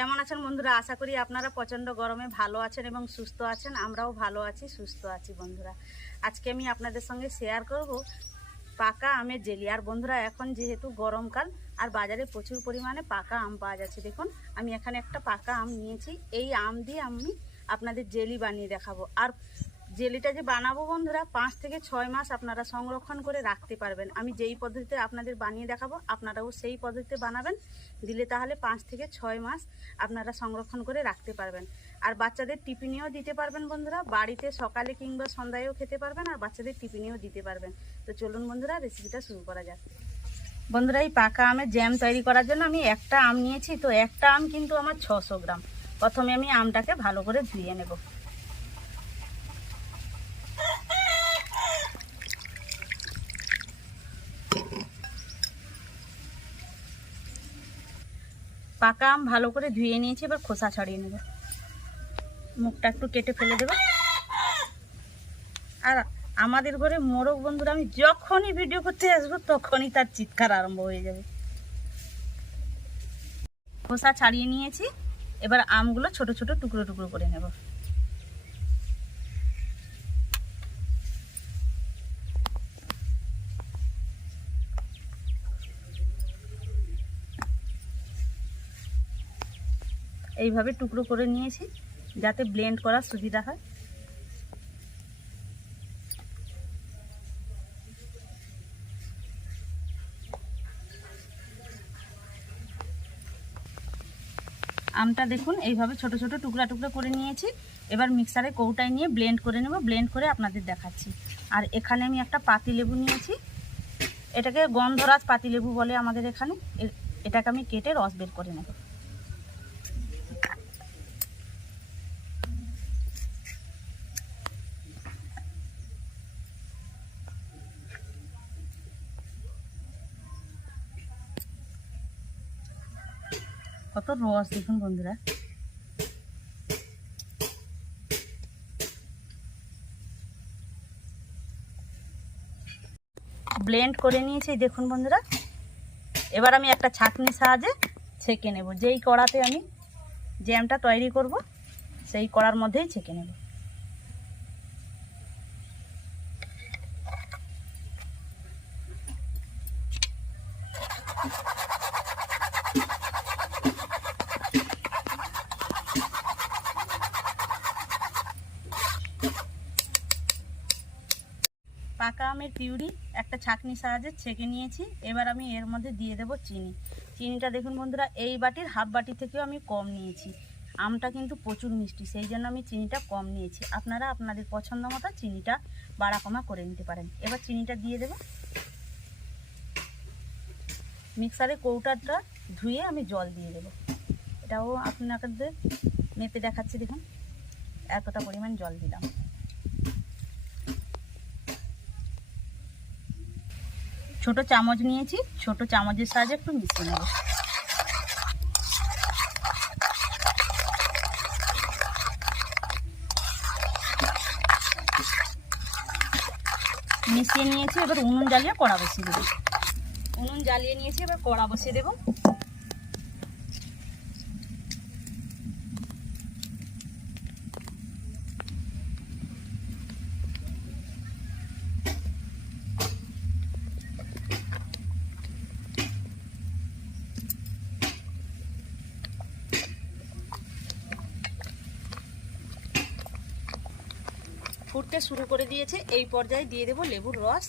কেমন আছেন বন্ধুরা? আশা করি আপনারা প্রচণ্ড গরমে ভালো আছেন এবং সুস্থ আছেন। আমরাও ভালো আছি, সুস্থ আছি বন্ধুরা। আজকে আমি আপনাদের সঙ্গে শেয়ার করব পাকা আমের জেলি। আর বন্ধুরা, এখন যেহেতু গরমকাল, আর বাজারে প্রচুর পরিমাণে পাকা আম পাওয়া যাচ্ছে, দেখুন, আমি এখানে একটা পাকা আম নিয়েছি। এই আম দিয়ে আমি আপনাদের জেলি বানিয়ে দেখাবো। আর জেলিটা যে বানাবো বন্ধুরা, পাঁচ থেকে ছয় মাস আপনারা সংরক্ষণ করে রাখতে পারবেন। আমি যেই পদ্ধতিতে আপনাদের বানিয়ে দেখাবো, আপনারাও সেই পদ্ধতিতে বানাবেন। দিলে তাহলে পাঁচ থেকে ছয় মাস আপনারা সংরক্ষণ করে রাখতে পারবেন। আর বাচ্চাদের টিফিনেও দিতে পারবেন বন্ধুরা, বাড়িতে সকালে কিংবা সন্ধ্যায়ও খেতে পারবেন, আর বাচ্চাদের টিফিনেও দিতে পারবেন। তো চলুন বন্ধুরা রেসিপিটা শুরু করা যাক। বন্ধুরা, এই পাকা আমের জ্যাম তৈরি করার জন্য আমি একটা আম নিয়েছি। তো একটা আম কিন্তু আমার ছশো গ্রাম। প্রথমে আমি আমটাকে ভালো করে ধুয়ে নেব। পাকা আম ভালো করে ধুয়ে নিয়েছি, এবার খোসা ছাড়িয়ে নেব। মুখটা একটু কেটে ফেলে দেবো। আর আমাদের ঘরে মোরগ বন্ধুরা, আমি যখনই ভিডিও করতে আসব, তখনই তার চিৎকার আরম্ভ হয়ে যাবে। খোসা ছাড়িয়ে নিয়েছি, এবার আমগুলো ছোট ছোট টুকরো টুকরো করে নেব। এইভাবে টুকরো করে নিয়েছি, যাতে ব্লেন্ড করার সুবিধা হয়। আমটা দেখুন, এইভাবে ছোট ছোট টুকরা টুকরা করে নিয়েছি। এবার মিক্সারে কৌটায় নিয়ে ব্লেন্ড করে নেব ব্লেন্ড করে আপনাদের দেখাচ্ছি। আর এখানে আমি একটা পাতি লেবু নিয়েছি। এটাকে গন্ধরাজ পাতি লেবু বলে আমাদের এখানে। এটাকে আমি কেটে রস বের করে নেব। কত রস দেখুন বন্ধুরা। ব্লেন্ড করে নিয়েছি, দেখুন বন্ধুরা। এবার আমি একটা ছাঁকনি সাহায্যে ছেঁকে নেব। যেই কড়াতে আমি জ্যামটা তৈরি করব, সেই কড়ার মধ্যেই ছেঁকে নেব। পাকা আমের পিউরি, একটা ছাঁকনির সাহায্যে ছেঁকে নিয়েছি। এবার আমি এর মধ্যে দিয়ে দেব চিনি। চিনিটা দেখুন বন্ধুরা, এই বাটির হাফ বাটি থেকেও আমি কম নিয়েছি। আমটা কিন্তু প্রচুর মিষ্টি, সেই জন্য আমি চিনিটা কম নিয়েছি। আপনারা আপনাদের পছন্দ মতো চিনিটা বাড়া কমা করে নিতে পারেন। এবার চিনিটা দিয়ে দেব। মিক্সারে কৌটাটা ধুয়ে আমি জল দিয়ে দেব। এটাও আপনাদের মেপে দেখাচ্ছি, দেখুন। এতটা পরিমাণ জল দিলাম। ছোট চামচ নিয়েছি, ছোট চামচের সাহায্যে একটু মিশিয়ে নেব। মিশিয়ে নিয়েছি, এবার উনুন জ্বালিয়ে কড়া বসিয়ে দেবো। উনুন জ্বালিয়ে নিয়েছি, এবার কড়া বসিয়ে দেবো। ফুটতে শুরু করে দিয়েছে। এই পর্যায়ে দিয়ে দেবো লেবুর রস।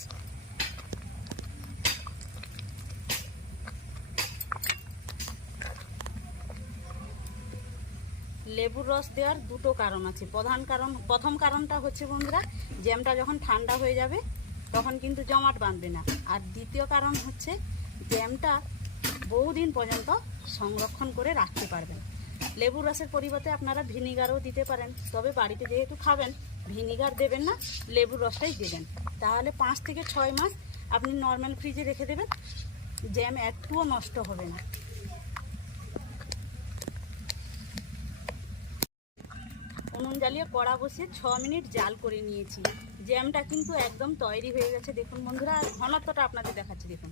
লেবুর রস দেওয়ার দুটো কারণ আছে। প্রধান কারণ, প্রথম কারণটা হচ্ছে বন্ধুরা, জ্যামটা যখন ঠান্ডা হয়ে যাবে, তখন কিন্তু জমাট বাঁধবে না। আর দ্বিতীয় কারণ হচ্ছে, জ্যামটা বহুদিন পর্যন্ত সংরক্ষণ করে রাখতে পারবেন। লেবুর রসের পরিবর্তে আপনারা ভিনিগারও দিতে পারেন। তবে বাড়িতে যেহেতু খাবেন ভিনিগার দেবেন না, লেবুর রসটাই দেবেন। তাহলে পাঁচ থেকে ছয় মাস আপনি নর্মাল ফ্রিজে রেখে দেবেন জ্যাম একটুও নষ্ট হবে না। উনুন জ্বালিয়ে কড়া বসিয়ে ছ মিনিট জাল করে নিয়েছি। জ্যামটা কিন্তু একদম তৈরি হয়ে গেছে। দেখুন বন্ধুরা আর ঘনত্বটা আপনাদের দেখাচ্ছি, দেখুন।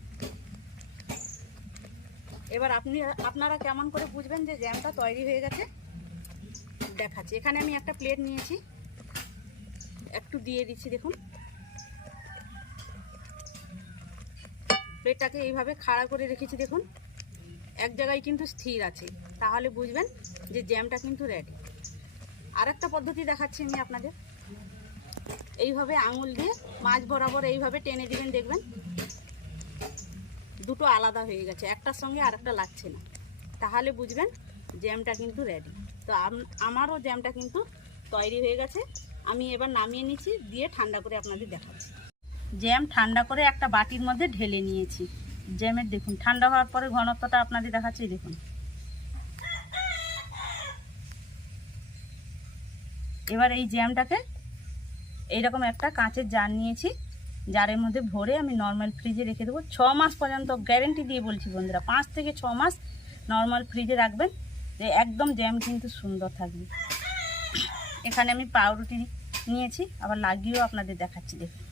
এবার আপনি, আপনারা কেমন করে বুঝবেন যে জ্যামটা তৈরি হয়ে গেছে? দেখাচ্ছি। এখানে আমি একটা প্লেট নিয়েছি। একটু দিয়ে দিচ্ছি, দেখুন। প্লেটটাকে এইভাবে খাড়া করে রেখেছি, দেখুন। এক জায়গায় কিন্তু স্থির আছে। তাহলে বুঝবেন যে জ্যামটা কিন্তু রেডি আর একটা পদ্ধতি দেখাচ্ছি আমি আপনাদের। এইভাবে আঙুল দিয়ে মাছ বরাবর এইভাবে টেনে দিবেন, দেখবেন। দুটো আলাদা হয়ে গেছে, একটার সঙ্গে আর একটা লাগছে না। তাহলে বুঝবেন জ্যামটা কিন্তু রেডি তো আমারও জ্যামটা কিন্তু তৈরি হয়ে গেছে। আমি এবার নামিয়ে নিচ্ছি, দিয়ে ঠান্ডা করে আপনাদের দেখাচ্ছি। জ্যাম ঠান্ডা করে একটা বাটির মধ্যে ঢেলে নিয়েছি। জ্যামের দেখুন, ঠান্ডা হওয়ার পরে ঘনত্বটা আপনাদের দেখাচ্ছি দেখুন। এবার এই জ্যামটাকে এইরকম একটা কাঁচের জার নিয়েছি, জারের মধ্যে ভরে আমি নর্মাল ফ্রিজে রেখে দেবো। ছ মাস পর্যন্ত গ্যারেন্টি দিয়ে বলছি বন্ধুরা, পাঁচ থেকে ছ মাস নর্মাল ফ্রিজে রাখবেন, যে একদম জ্যাম কিন্তু সুন্দর থাকবে। এখানে আমি পাউরুটি নিয়েছি আবার লাগিয়েও আপনাদের দেখাচ্ছি দেখুন।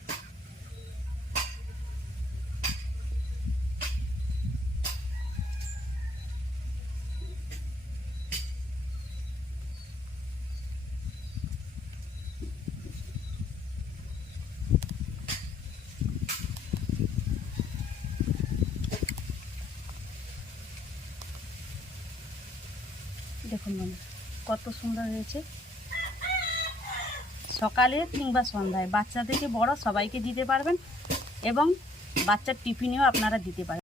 দেখুন কত সুন্দর হয়েছে। সকালে কিংবা সন্ধ্যায়। বাচ্চা থেকে বড় সবাইকে দিতে পারবেন এবং বাচ্চার টিফিনেও আপনারা দিতে পারবেন।